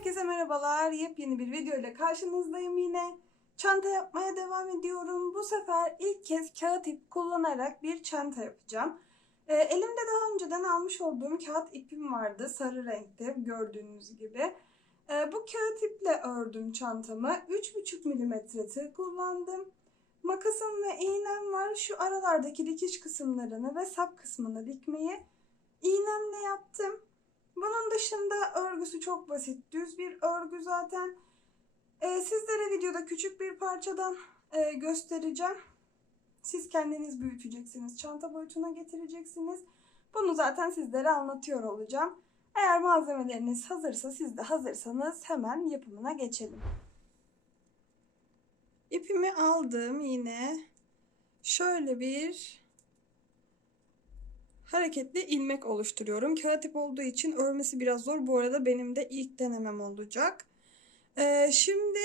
Herkese merhabalar. Yepyeni bir video ile karşınızdayım yine. Çanta yapmaya devam ediyorum. Bu sefer ilk kez kağıt ip kullanarak bir çanta yapacağım. Ee, elimde daha önceden almış olduğum kağıt ipim vardı. Sarı renkte gördüğünüz gibi. Ee, bu kağıt iple ördüm çantamı. 3,5 milimetre tığ kullandım. Makasım ve iğnem var. Şu aralardaki dikiş kısımlarını ve sap kısmını dikmeyi iğnemle yaptım. Bunun dışında örgüsü çok basit. Düz bir örgü zaten. Ee, sizlere videoda küçük bir parçadan e, göstereceğim. Siz kendiniz büyüteceksiniz. Çanta boyutuna getireceksiniz. Bunu zaten sizlere anlatıyor olacağım. Eğer malzemeleriniz hazırsa, siz de hazırsanız hemen yapımına geçelim. İpimi aldım yine. Şöyle bir hareketli ilmek oluşturuyorum. Kağıt ip olduğu için örmesi biraz zor. Bu arada benim de ilk denemem olacak. Ee, şimdi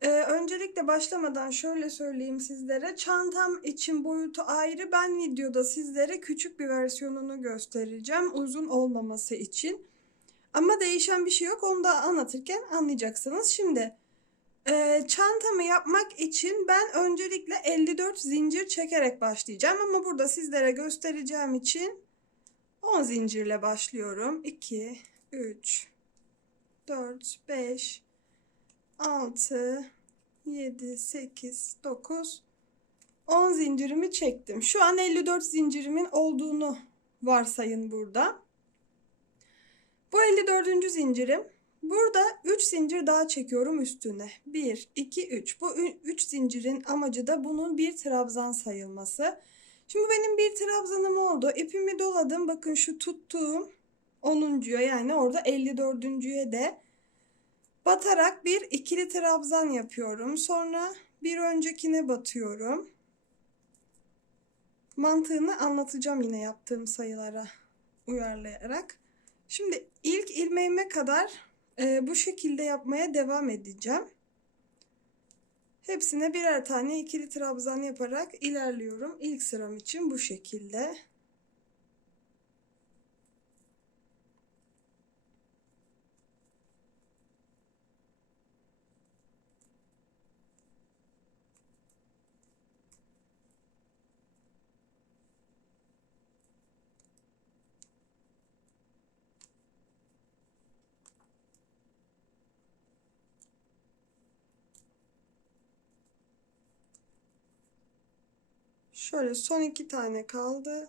e, öncelikle başlamadan şöyle söyleyeyim sizlere. Çantam için boyutu ayrı. Ben videoda sizlere küçük bir versiyonunu göstereceğim. Uzun olmaması için. Ama değişen bir şey yok. Onu da anlatırken anlayacaksınız. Şimdi e, çantamı yapmak için ben öncelikle 54 zincir çekerek başlayacağım. Ama burada sizlere göstereceğim için 10 zincirle başlıyorum. 2, 3, 4, 5, 6, 7, 8, 9, 10 zincirimi çektim. Şu an 54 zincirimin olduğunu varsayın burada. Bu 54. zincirim. Burada 3 zincir daha çekiyorum üstüne. 1, 2, 3. Bu 3 zincirin amacı da bunun bir trabzan sayılması. Şimdi benim bir trabzanım oldu. İpimi doladım. Bakın şu tuttuğum 10.ya yani orada 54.ye de batarak bir ikili trabzan yapıyorum. Sonra bir öncekine batıyorum. Mantığını anlatacağım yine yaptığım sayılara uyarlayarak. Şimdi ilk ilmeğime kadar e, bu şekilde yapmaya devam edeceğim. Hepsine birer tane ikili trabzan yaparak ilerliyorum. İlk sıram için bu şekilde. Şöyle son iki tane kaldı.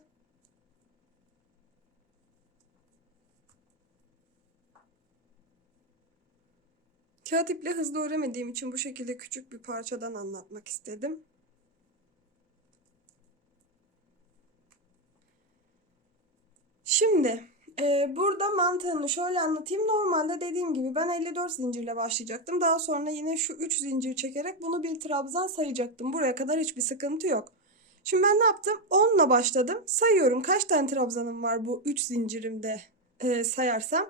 Kağıt iple hızlı öremediğim için bu şekilde küçük bir parçadan anlatmak istedim. Şimdi e, burada mantığını şöyle anlatayım. Normalde dediğim gibi ben 54 zincirle başlayacaktım. Daha sonra yine şu 3 zincir çekerek bunu bir trabzan sayacaktım. Buraya kadar hiçbir sıkıntı yok. Şimdi ben ne yaptım? 10 ile başladım. Sayıyorum kaç tane trabzanım var bu 3 zincirimde e, sayarsam.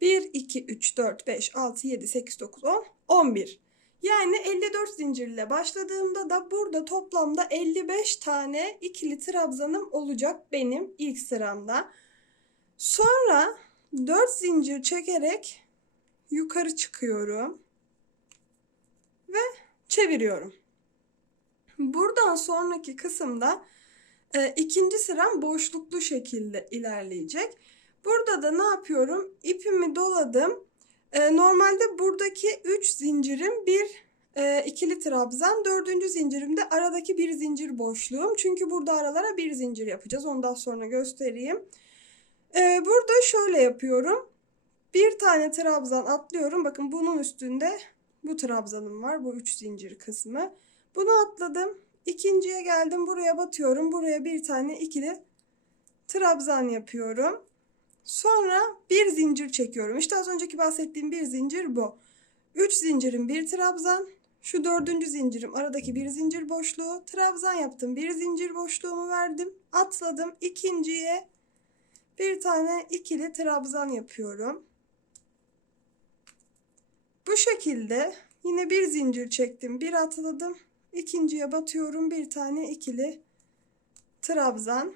1, 2, 3, 4, 5, 6, 7, 8, 9, 10, 11. Yani 54 zincirle başladığımda da burada toplamda 55 tane ikili trabzanım olacak benim ilk sıramda. Sonra 4 zincir çekerek yukarı çıkıyorum ve çeviriyorum. Buradan sonraki kısımda e, ikinci sıram boşluklu şekilde ilerleyecek. Burada da ne yapıyorum? İpimi doladım. E, normalde buradaki 3 zincirim bir e, ikili trabzan. Dördüncü zincirimde aradaki bir zincir boşluğum. Çünkü burada aralara bir zincir yapacağız. Ondan sonra göstereyim. E, burada şöyle yapıyorum. Bir tane trabzan atlıyorum. Bakın bunun üstünde bu trabzanım var. Bu 3 zincir kısmı. Bunu atladım. İkinciye geldim. Buraya batıyorum. Buraya bir tane ikili trabzan yapıyorum. Sonra bir zincir çekiyorum. İşte az önceki bahsettiğim bir zincir bu. Üç zincirin bir trabzan. Şu dördüncü zincirim aradaki bir zincir boşluğu. Trabzan yaptım. Bir zincir boşluğumu verdim. Atladım. İkinciye bir tane ikili trabzan yapıyorum. Bu şekilde yine bir zincir çektim. Bir atladım. İkinciye batıyorum. Bir tane ikili trabzan.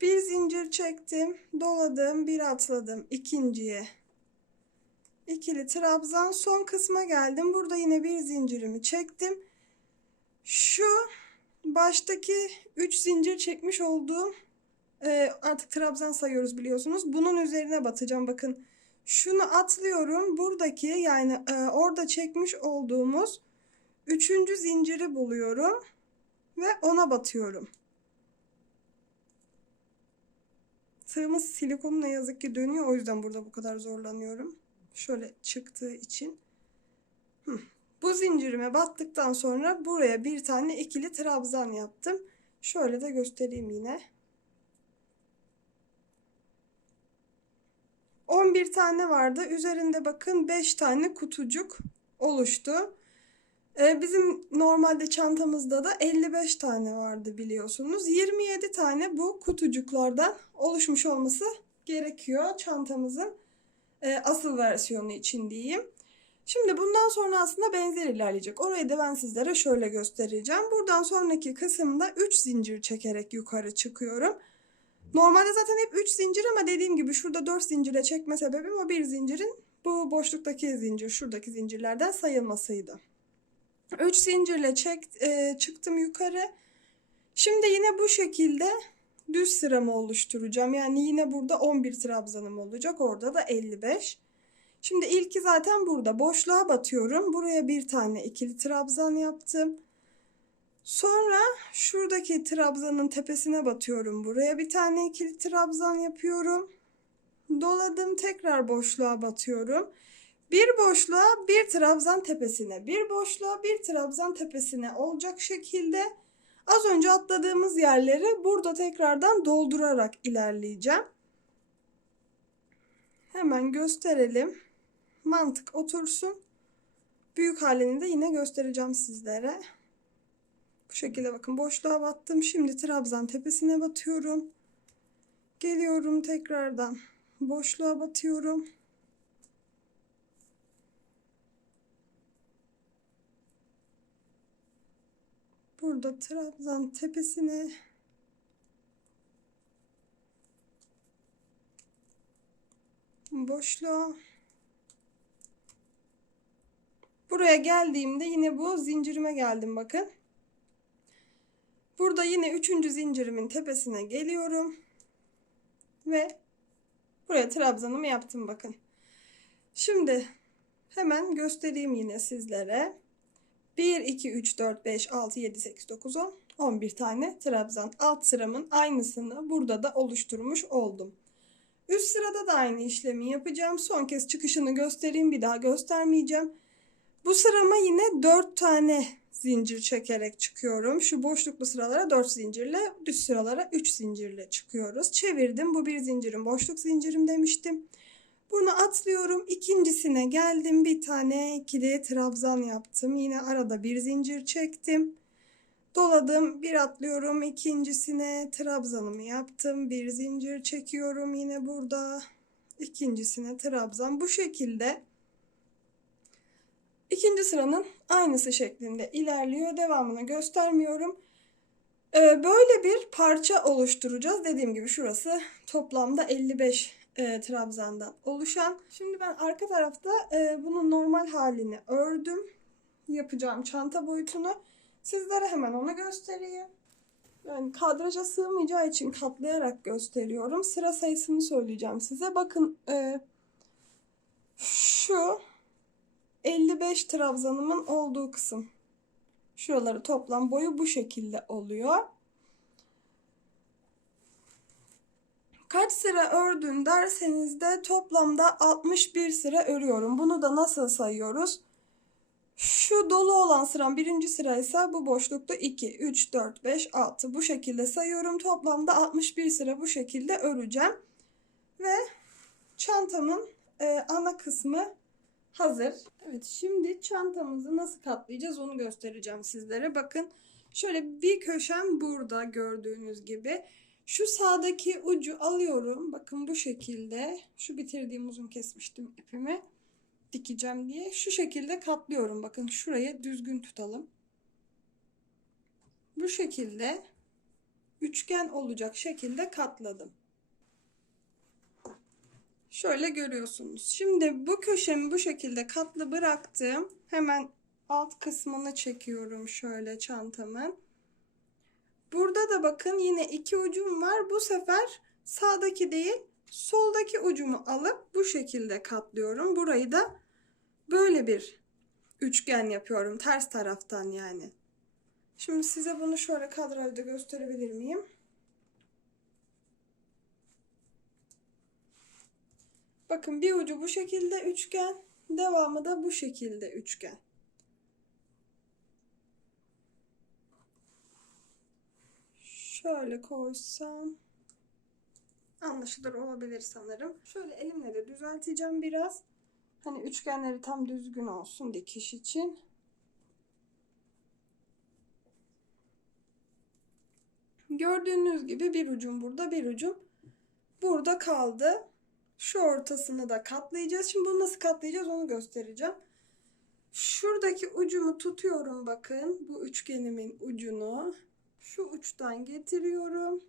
Bir zincir çektim, doladım, bir atladım ikinciye. İkili trabzan son kısma geldim. Burada yine bir zincirimi çektim. Şu baştaki 3 zincir çekmiş olduğum e, artık trabzan sayıyoruz biliyorsunuz. Bunun üzerine batacağım. Bakın şunu atlıyorum. Buradaki yani e, orada çekmiş olduğumuz üçüncü zinciri buluyorum ve ona batıyorum. Tığımız silikon ne yazık ki dönüyor. O yüzden burada bu kadar zorlanıyorum. Şöyle çıktığı için. Hı. Bu zincirime battıktan sonra buraya bir tane ikili trabzan yaptım. Şöyle de göstereyim yine. 11 tane vardı. Üzerinde bakın 5 tane kutucuk oluştu. Ee, bizim normalde çantamızda da 55 tane vardı biliyorsunuz. 27 tane bu kutucuklardan oluşmuş olması gerekiyor çantamızın e, asıl versiyonu için diyeyim. Şimdi bundan sonra aslında benzer ilerleyecek. Orayı da ben sizlere şöyle göstereceğim. Buradan sonraki kısımda 3 zincir çekerek yukarı çıkıyorum. Normalde zaten hep 3 zincir ama dediğim gibi şurada 4 zincire çekme sebebim o bir zincirin bu boşluktaki zincir şuradaki zincirlerden sayılmasıydı. 3 zincirle çek, e, çıktım yukarı. Şimdi yine bu şekilde düz sıramı oluşturacağım. Yani yine burada 11 trabzanım olacak. Orada da 55. Şimdi ilki zaten burada. Boşluğa batıyorum. Buraya bir tane ikili trabzan yaptım. Sonra şuradaki trabzanın tepesine batıyorum. Buraya bir tane ikili trabzan yapıyorum. Doladım tekrar boşluğa batıyorum. Bir boşluğa bir trabzan tepesine, bir boşluğa bir trabzan tepesine olacak şekilde az önce atladığımız yerleri burada tekrardan doldurarak ilerleyeceğim. Hemen gösterelim. Mantık otursun. Büyük halini de yine göstereceğim sizlere. Bu şekilde bakın boşluğa battım. Şimdi trabzan tepesine batıyorum. Geliyorum tekrardan boşluğa batıyorum. Burada trabzan tepesine boşluğa Buraya geldiğimde yine bu zincirime geldim bakın. Burada yine üçüncü zincirimin tepesine geliyorum. Ve buraya trabzanımı yaptım bakın. Şimdi hemen göstereyim yine sizlere. 1, 2, 3, 4, 5, 6, 7, 8, 9, 10, 11 tane trabzan. Alt sıramın aynısını burada da oluşturmuş oldum. Üst sırada da aynı işlemi yapacağım. Son kez çıkışını göstereyim. Bir daha göstermeyeceğim. Bu sırama yine 4 tane zincir çekerek çıkıyorum. Şu boşluklu sıralara 4 zincirle, düz sıralara 3 zincirle çıkıyoruz. Çevirdim. Bu bir zincirim, boşluk zincirim demiştim. Bunu atlıyorum. İkincisine geldim. Bir tane ikili trabzan yaptım. Yine arada bir zincir çektim. Doladım. Bir atlıyorum. İkincisine trabzanımı yaptım. Bir zincir çekiyorum. Yine burada. İkincisine trabzan. Bu şekilde ikinci sıranın aynısı şeklinde ilerliyor. Devamını göstermiyorum. Ee, böyle bir parça oluşturacağız. Dediğim gibi şurası toplamda 55 e, trabzandan oluşan. Şimdi ben arka tarafta e, bunun normal halini ördüm. Yapacağım çanta boyutunu. Sizlere hemen onu göstereyim. Yani kadraja sığmayacağı için katlayarak gösteriyorum. Sıra sayısını söyleyeceğim size. Bakın e, şu 55 trabzanımın olduğu kısım. Şuraları toplam boyu bu şekilde oluyor. Kaç sıra ördün derseniz de toplamda 61 sıra örüyorum. Bunu da nasıl sayıyoruz? Şu dolu olan sıram birinci sıraysa bu boşlukta 2, 3, 4, 5, 6 bu şekilde sayıyorum. Toplamda 61 sıra bu şekilde öreceğim. Ve çantamın e, ana kısmı hazır. Evet şimdi çantamızı nasıl katlayacağız onu göstereceğim sizlere. Bakın şöyle bir köşem burada gördüğünüz gibi. Şu sağdaki ucu alıyorum. Bakın bu şekilde. Şu bitirdiğim uzun kesmiştim ipimi. Dikeceğim diye. Şu şekilde katlıyorum. Bakın şuraya düzgün tutalım. Bu şekilde üçgen olacak şekilde katladım. Şöyle görüyorsunuz. Şimdi bu köşemi bu şekilde katlı bıraktım. Hemen alt kısmını çekiyorum şöyle çantamın. Burada da bakın yine iki ucum var. Bu sefer sağdaki değil soldaki ucumu alıp bu şekilde katlıyorum. Burayı da böyle bir üçgen yapıyorum. Ters taraftan yani. Şimdi size bunu şöyle kadrajda gösterebilir miyim? Bakın bir ucu bu şekilde üçgen, devamı da bu şekilde üçgen. Şöyle koysam anlaşılır olabilir sanırım. Şöyle elimle de düzelteceğim biraz. Hani üçgenleri tam düzgün olsun dikiş için. Gördüğünüz gibi bir ucum burada, bir ucum burada kaldı. Şu ortasını da katlayacağız. Şimdi bunu nasıl katlayacağız onu göstereceğim. Şuradaki ucumu tutuyorum bakın. Bu üçgenimin ucunu. Şu uçtan getiriyorum.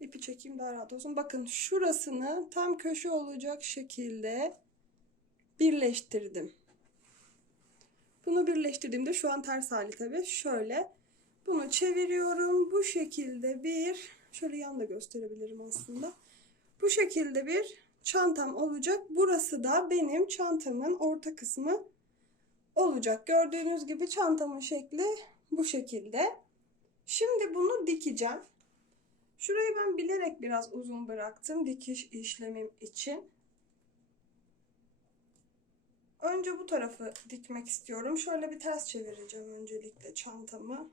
İpi çekeyim daha rahat olsun. Bakın şurasını tam köşe olacak şekilde birleştirdim. Bunu birleştirdiğimde şu an ters hali tabii. Şöyle bunu çeviriyorum. Bu şekilde bir şöyle yan da gösterebilirim aslında. Bu şekilde bir çantam olacak. Burası da benim çantamın orta kısmı olacak. Gördüğünüz gibi çantamın şekli bu şekilde. Şimdi bunu dikeceğim. Şurayı ben bilerek biraz uzun bıraktım dikiş işlemim için. Önce bu tarafı dikmek istiyorum. Şöyle bir ters çevireceğim öncelikle çantamı.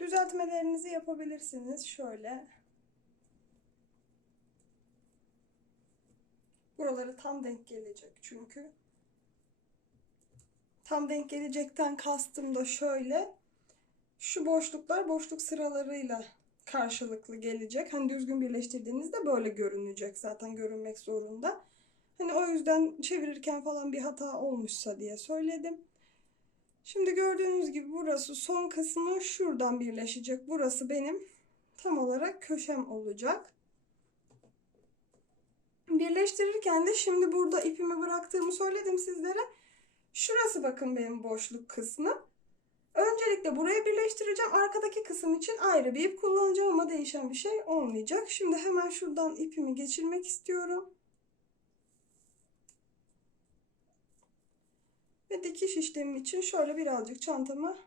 Düzeltmelerinizi yapabilirsiniz. Şöyle. Buraları tam denk gelecek çünkü. Tam denk gelecekten kastım da şöyle. Şu boşluklar boşluk sıralarıyla karşılıklı gelecek. Hani düzgün birleştirdiğinizde böyle görünecek. Zaten görünmek zorunda. Hani o yüzden çevirirken falan bir hata olmuşsa diye söyledim. Şimdi gördüğünüz gibi burası son kısmı şuradan birleşecek. Burası benim tam olarak köşem olacak. Birleştirirken de şimdi burada ipimi bıraktığımı söyledim sizlere. Şurası bakın benim boşluk kısmı. Öncelikle burayı birleştireceğim. Arkadaki kısım için ayrı bir ip kullanacağım ama değişen bir şey olmayacak. Şimdi hemen şuradan ipimi geçirmek istiyorum. Ve dikiş işlemi için şöyle birazcık çantamı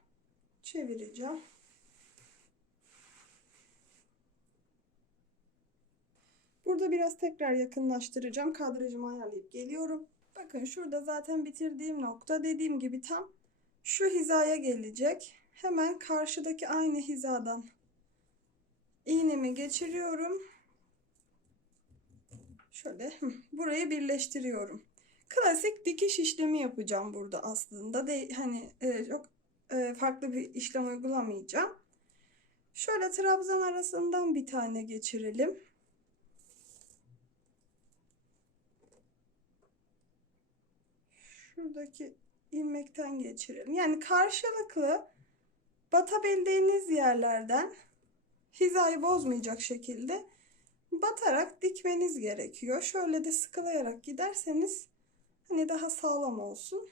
çevireceğim. Burada biraz tekrar yakınlaştıracağım. Kadrajımı ayarlayıp geliyorum. Bakın şurada zaten bitirdiğim nokta dediğim gibi tam şu hizaya gelecek. Hemen karşıdaki aynı hizadan iğnemi geçiriyorum. Şöyle burayı birleştiriyorum. Klasik dikiş işlemi yapacağım burada aslında. De, hani e, çok e, farklı bir işlem uygulamayacağım. Şöyle trabzan arasından bir tane geçirelim. Şuradaki ilmekten geçirelim. Yani karşılıklı batabildiğiniz yerlerden hizayı bozmayacak şekilde batarak dikmeniz gerekiyor. Şöyle de sıkılayarak giderseniz hani daha sağlam olsun.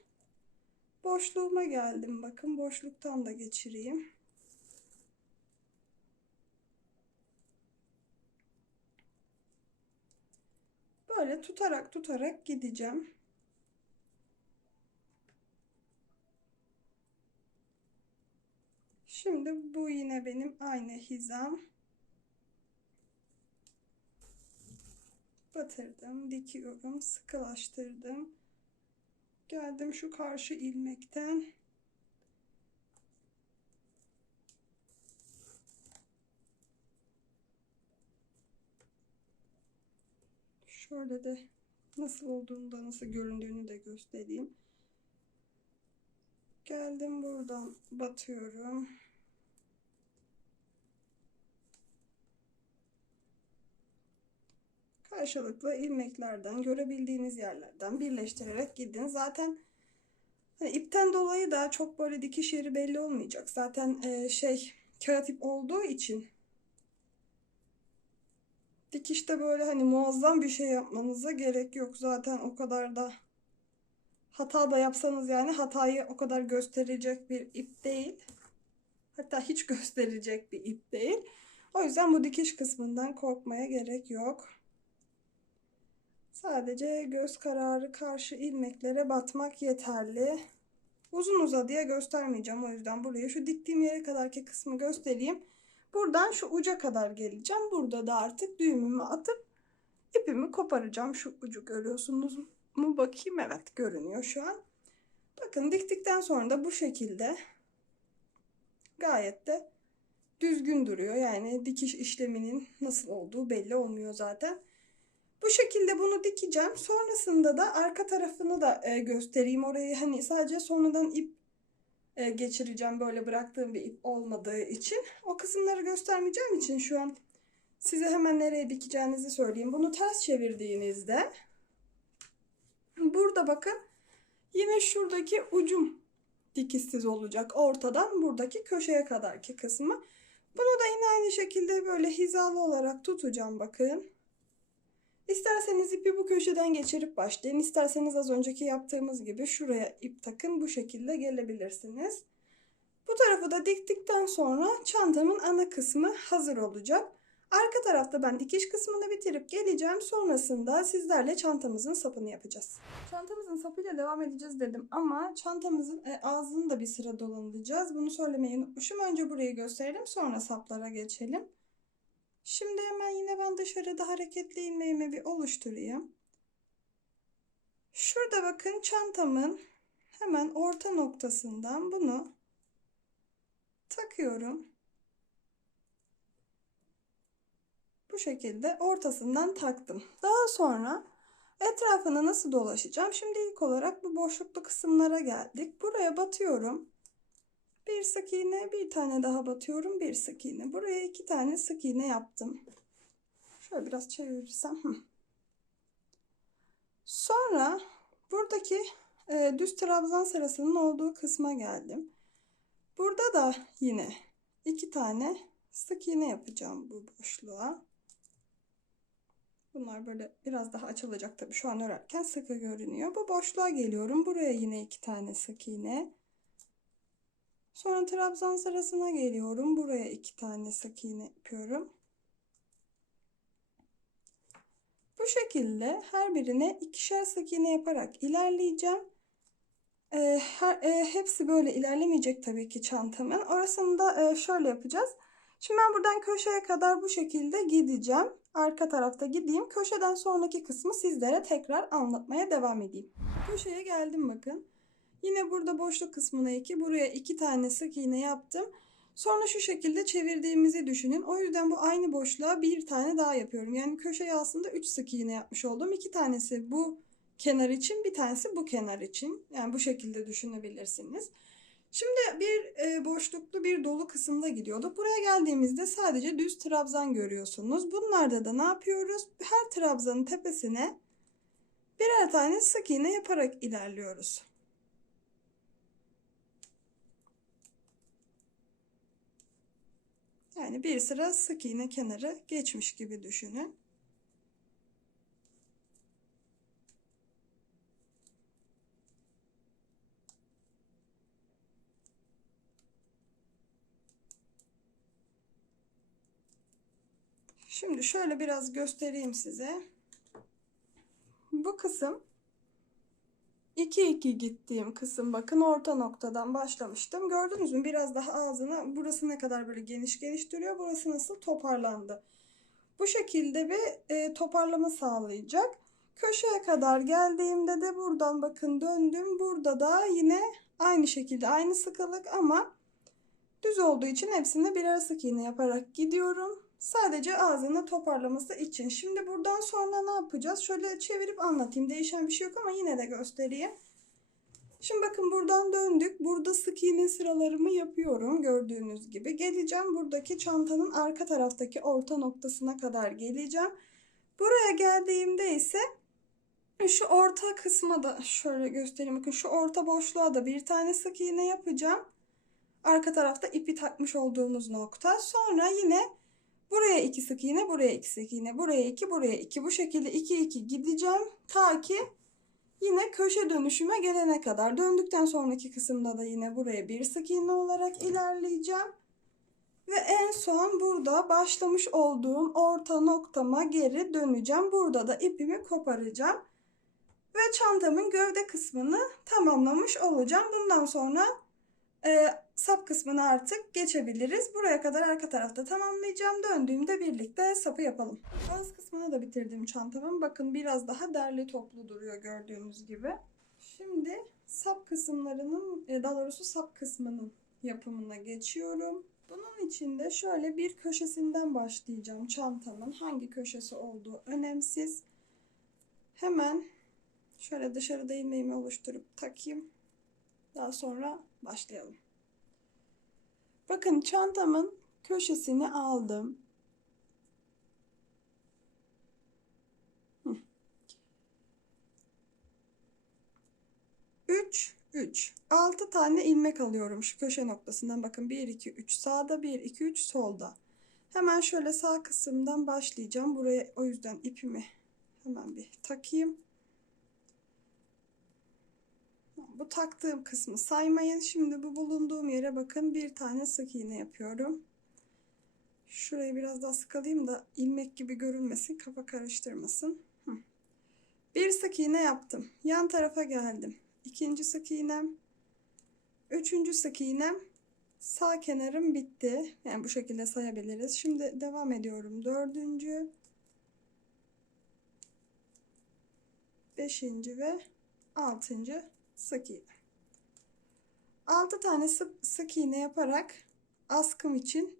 Boşluğuma geldim. Bakın boşluktan da geçireyim. Böyle tutarak tutarak gideceğim. Şimdi bu yine benim aynı hizam. Batırdım, dikiyorum, sıkılaştırdım. Geldim şu karşı ilmekten. Şöyle de nasıl olduğunu da nasıl göründüğünü de göstereyim. Geldim buradan batıyorum. Karşılıklı ilmeklerden görebildiğiniz yerlerden birleştirerek gidin. Zaten hani ip ipten dolayı da çok böyle dikiş yeri belli olmayacak. Zaten e, şey kağıt ip olduğu için dikişte böyle hani muazzam bir şey yapmanıza gerek yok. Zaten o kadar da hata da yapsanız yani hatayı o kadar gösterecek bir ip değil. Hatta hiç gösterecek bir ip değil. O yüzden bu dikiş kısmından korkmaya gerek yok. Sadece göz kararı karşı ilmeklere batmak yeterli. Uzun uzadıya göstermeyeceğim o yüzden buraya şu diktiğim yere kadarki kısmı göstereyim. Buradan şu uca kadar geleceğim. Burada da artık düğümümü atıp ipimi koparacağım. Şu ucu görüyorsunuz mu bakayım? Evet görünüyor şu an. Bakın diktikten sonra da bu şekilde gayet de düzgün duruyor. Yani dikiş işleminin nasıl olduğu belli olmuyor zaten. Bu şekilde bunu dikeceğim. Sonrasında da arka tarafını da e, göstereyim. Orayı hani sadece sonradan ip e, geçireceğim. Böyle bıraktığım bir ip olmadığı için. O kısımları göstermeyeceğim için şu an size hemen nereye dikeceğinizi söyleyeyim. Bunu ters çevirdiğinizde burada bakın yine şuradaki ucum dikişsiz olacak. Ortadan buradaki köşeye kadarki kısmı. Bunu da yine aynı şekilde böyle hizalı olarak tutacağım bakın. İsterseniz ipi bu köşeden geçirip başlayın. İsterseniz az önceki yaptığımız gibi şuraya ip takın. Bu şekilde gelebilirsiniz. Bu tarafı da diktikten sonra çantamın ana kısmı hazır olacak. Arka tarafta ben dikiş kısmını bitirip geleceğim. Sonrasında sizlerle çantamızın sapını yapacağız. Çantamızın sapıyla devam edeceğiz dedim ama çantamızın e, ağzını da bir sıra dolanacağız. Bunu söylemeyi unutmuşum. Önce burayı gösterelim sonra saplara geçelim. Şimdi hemen yine ben dışarıda hareketli ilmeğimi bir oluşturayım. Şurada bakın çantamın hemen orta noktasından bunu takıyorum. Bu şekilde ortasından taktım. Daha sonra etrafını nasıl dolaşacağım? Şimdi ilk olarak bu boşluklu kısımlara geldik. Buraya batıyorum. Bir sık iğne, bir tane daha batıyorum. Bir sık iğne. Buraya iki tane sık iğne yaptım. Şöyle biraz çevirirsem. Sonra buradaki e, düz trabzan sırasının olduğu kısma geldim. Burada da yine iki tane sık iğne yapacağım bu boşluğa. Bunlar böyle biraz daha açılacak tabii şu an örerken sıkı görünüyor. Bu boşluğa geliyorum. Buraya yine iki tane sık iğne. Sonra trabzan sırasına geliyorum. Buraya iki tane sık iğne yapıyorum. Bu şekilde her birine ikişer sık iğne yaparak ilerleyeceğim. Ee, her, e, hepsi böyle ilerlemeyecek tabii ki çantamın. Orasını da e, şöyle yapacağız. Şimdi ben buradan köşeye kadar bu şekilde gideceğim. Arka tarafta gideyim. Köşeden sonraki kısmı sizlere tekrar anlatmaya devam edeyim. Köşeye geldim bakın. Yine burada boşluk kısmına iki, buraya iki tane sık iğne yaptım. Sonra şu şekilde çevirdiğimizi düşünün. O yüzden bu aynı boşluğa bir tane daha yapıyorum. Yani köşeye aslında 3 sık iğne yapmış oldum. İki tanesi bu kenar için, bir tanesi bu kenar için. Yani bu şekilde düşünebilirsiniz. Şimdi bir e, boşluklu bir dolu kısımda gidiyorduk. Buraya geldiğimizde sadece düz trabzan görüyorsunuz. Bunlarda da ne yapıyoruz? Her trabzanın tepesine birer tane sık iğne yaparak ilerliyoruz. Yani bir sıra sık iğne kenarı geçmiş gibi düşünün. Şimdi şöyle biraz göstereyim size. Bu kısım 2 2 gittiğim kısım bakın orta noktadan başlamıştım. Gördünüz mü? Biraz daha ağzına burası ne kadar böyle geniş geniş duruyor. Burası nasıl toparlandı. Bu şekilde bir e, toparlama sağlayacak. Köşeye kadar geldiğimde de buradan bakın döndüm. Burada da yine aynı şekilde aynı sıkılık ama düz olduğu için hepsinde birer sık iğne yaparak gidiyorum. Sadece ağzını toparlaması için. Şimdi buradan sonra ne yapacağız? Şöyle çevirip anlatayım. Değişen bir şey yok ama yine de göstereyim. Şimdi bakın buradan döndük. Burada sık iğne sıralarımı yapıyorum. Gördüğünüz gibi. Geleceğim buradaki çantanın arka taraftaki orta noktasına kadar geleceğim. Buraya geldiğimde ise Şu orta kısma da şöyle göstereyim. Bakın şu orta boşluğa da bir tane sık iğne yapacağım. Arka tarafta ipi takmış olduğumuz nokta. Sonra yine buraya iki sık iğne, buraya iki sık iğne, buraya iki, buraya iki. Bu şekilde iki iki gideceğim. Ta ki yine köşe dönüşüme gelene kadar. Döndükten sonraki kısımda da yine buraya bir sık iğne olarak ilerleyeceğim. Ve en son burada başlamış olduğum orta noktama geri döneceğim. Burada da ipimi koparacağım. Ve çantamın gövde kısmını tamamlamış olacağım. Bundan sonra e, sap kısmını artık geçebiliriz. Buraya kadar arka tarafta tamamlayacağım. Döndüğümde birlikte sapı yapalım. Ağız kısmını da bitirdim çantamın. Bakın biraz daha derli toplu duruyor gördüğünüz gibi. Şimdi sap kısımlarının, e, daha doğrusu sap kısmının yapımına geçiyorum. Bunun için de şöyle bir köşesinden başlayacağım çantamın. Hangi köşesi olduğu önemsiz. Hemen şöyle dışarıda ilmeğimi oluşturup takayım. Daha sonra başlayalım. Bakın çantamın köşesini aldım. 3 3 6 tane ilmek alıyorum şu köşe noktasından. Bakın 1 2 3 sağda 1 2 3 solda. Hemen şöyle sağ kısımdan başlayacağım. Buraya o yüzden ipimi hemen bir takayım. Bu taktığım kısmı saymayın. Şimdi bu bulunduğum yere bakın bir tane sık iğne yapıyorum. Şurayı biraz daha sıkalayım da ilmek gibi görünmesin, kafa karıştırmasın. Bir sık iğne yaptım. Yan tarafa geldim. İkinci sık iğnem. Üçüncü sık iğnem. Sağ kenarım bitti. Yani bu şekilde sayabiliriz. Şimdi devam ediyorum. Dördüncü. Beşinci ve altıncı sık iğne. 6 tane sık, sık iğne yaparak askım için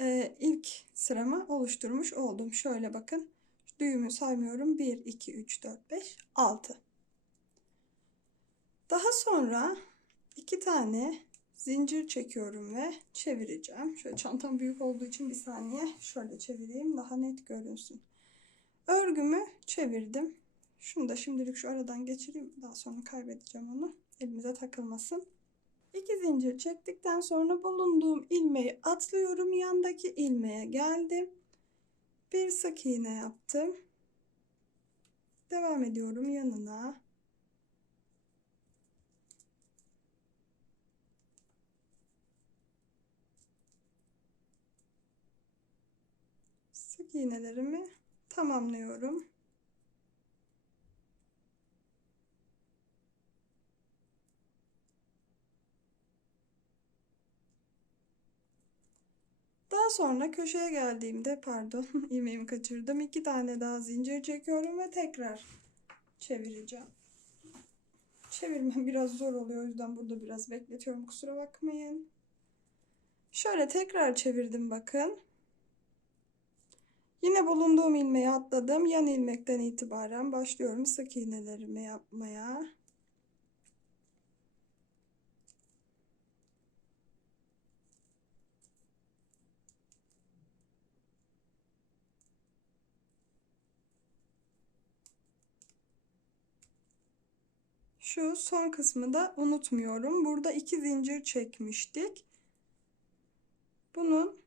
e, ilk sıramı oluşturmuş oldum. Şöyle bakın. Düğümü saymıyorum. 1, 2, 3, 4, 5, 6. Daha sonra iki tane zincir çekiyorum ve çevireceğim. Şöyle çantam büyük olduğu için bir saniye şöyle çevireyim daha net görünsün. Örgümü çevirdim. Şunu da şimdilik şu aradan geçireyim. Daha sonra kaybedeceğim onu. Elimize takılmasın. İki zincir çektikten sonra bulunduğum ilmeği atlıyorum. Yandaki ilmeğe geldim. Bir sık iğne yaptım. Devam ediyorum yanına. Sık iğnelerimi tamamlıyorum. Daha sonra köşeye geldiğimde pardon ilmeğimi kaçırdım. iki tane daha zincir çekiyorum ve tekrar çevireceğim. Çevirmem biraz zor oluyor o yüzden burada biraz bekletiyorum kusura bakmayın. Şöyle tekrar çevirdim bakın. Yine bulunduğum ilmeği atladım. Yan ilmekten itibaren başlıyorum sık iğnelerimi yapmaya. Şu son kısmı da unutmuyorum. Burada iki zincir çekmiştik. Bunun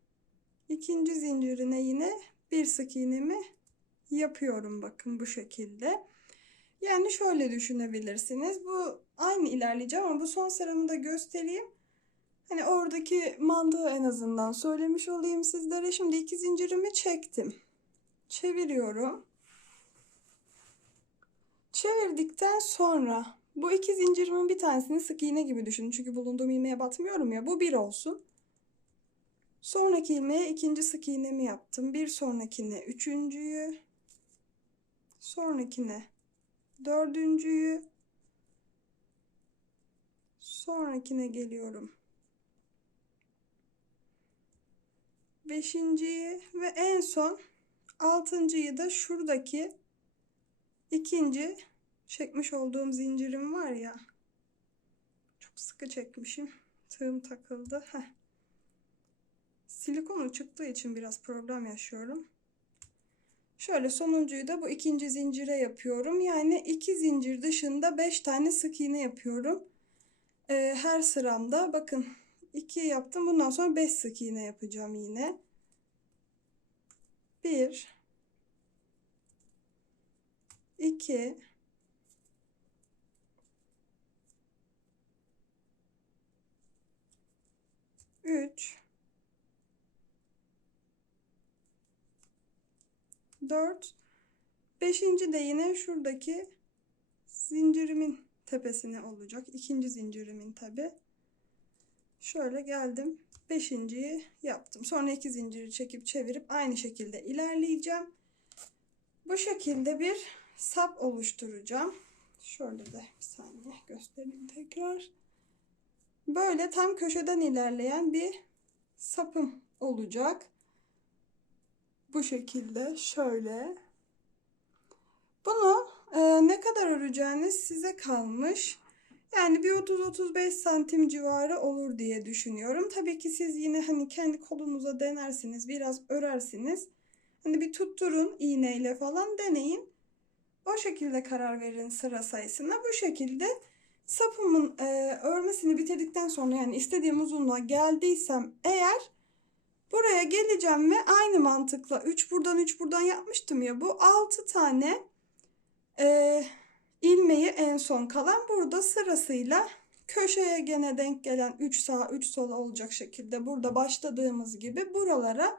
ikinci zincirine yine bir sık iğnemi yapıyorum bakın bu şekilde. Yani şöyle düşünebilirsiniz. Bu aynı ilerleyeceğim ama bu son sıramı da göstereyim. Hani oradaki mantığı en azından söylemiş olayım sizlere. Şimdi iki zincirimi çektim. Çeviriyorum. Çevirdikten sonra bu iki zincirimin bir tanesini sık iğne gibi düşünün. Çünkü bulunduğum ilmeğe batmıyorum ya. Bu bir olsun. Sonraki ilmeğe ikinci sık iğnemi yaptım. Bir sonrakine üçüncüyü. Sonrakine dördüncüyü. Sonrakine geliyorum. Beşinciyi ve en son altıncıyı da şuradaki ikinci çekmiş olduğum zincirim var ya. Çok sıkı çekmişim. Tığım takıldı. Heh. Silikonu çıktığı için biraz problem yaşıyorum. Şöyle sonuncuyu da bu ikinci zincire yapıyorum. Yani iki zincir dışında beş tane sık iğne yapıyorum. Ee, her sıramda bakın iki yaptım. Bundan sonra beş sık iğne yapacağım yine. Bir, iki, üç, dört, beşinci de yine şuradaki zincirimin tepesine olacak. İkinci zincirimin tabi. Şöyle geldim. Beşinciyi yaptım. Sonra iki zinciri çekip çevirip aynı şekilde ilerleyeceğim. Bu şekilde bir sap oluşturacağım. Şöyle de bir saniye göstereyim tekrar. Böyle tam köşeden ilerleyen bir sapım olacak. Bu şekilde şöyle. Bunu e, ne kadar öreceğiniz size kalmış. Yani bir 30-35 santim civarı olur diye düşünüyorum. Tabii ki siz yine hani kendi kolunuza denersiniz, biraz örersiniz. Hani bir tutturun iğneyle falan deneyin. O şekilde karar verin sıra sayısına. Bu şekilde sapımın e, örmesini bitirdikten sonra yani istediğim uzunluğa geldiysem eğer buraya geleceğim ve aynı mantıkla 3 buradan 3 buradan yapmıştım ya bu 6 tane e, ilmeği en son kalan burada sırasıyla köşeye gene denk gelen 3 sağ 3 sol olacak şekilde burada başladığımız gibi buralara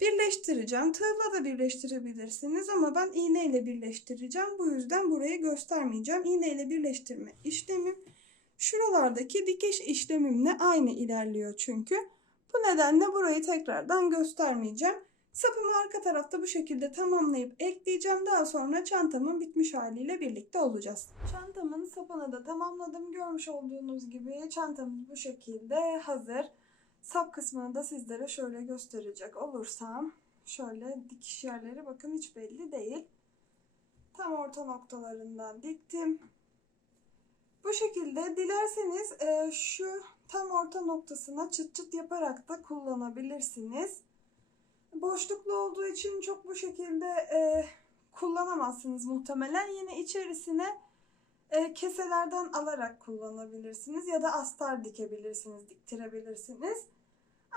birleştireceğim. Tığla da birleştirebilirsiniz ama ben iğne ile birleştireceğim. Bu yüzden burayı göstermeyeceğim. İğne ile birleştirme işlemim şuralardaki dikiş işlemimle aynı ilerliyor çünkü. Bu nedenle burayı tekrardan göstermeyeceğim. Sapımı arka tarafta bu şekilde tamamlayıp ekleyeceğim. Daha sonra çantamın bitmiş haliyle birlikte olacağız. Çantamın sapını da tamamladım. Görmüş olduğunuz gibi çantamız bu şekilde hazır. Sap kısmını da sizlere şöyle gösterecek olursam. Şöyle dikiş yerleri bakın hiç belli değil. Tam orta noktalarından diktim. Bu şekilde dilerseniz e, şu tam orta noktasına çıt çıt yaparak da kullanabilirsiniz. Boşluklu olduğu için çok bu şekilde e, kullanamazsınız muhtemelen. Yine içerisine e, keselerden alarak kullanabilirsiniz ya da astar dikebilirsiniz, diktirebilirsiniz.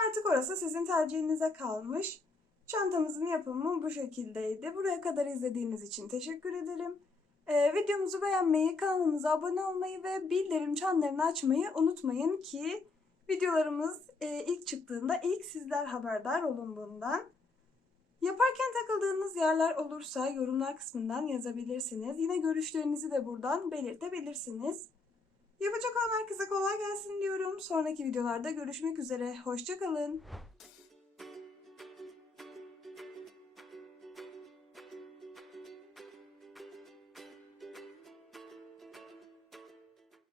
Artık orası sizin tercihinize kalmış. Çantamızın yapımı bu şekildeydi. Buraya kadar izlediğiniz için teşekkür ederim. Ee, videomuzu beğenmeyi, kanalımıza abone olmayı ve bildirim çanlarını açmayı unutmayın ki videolarımız e, ilk çıktığında ilk sizler haberdar olun bundan. Yaparken takıldığınız yerler olursa yorumlar kısmından yazabilirsiniz. Yine görüşlerinizi de buradan belirtebilirsiniz. Yapacak olan herkese kolay gelsin diyorum. Sonraki videolarda görüşmek üzere. Hoşçakalın.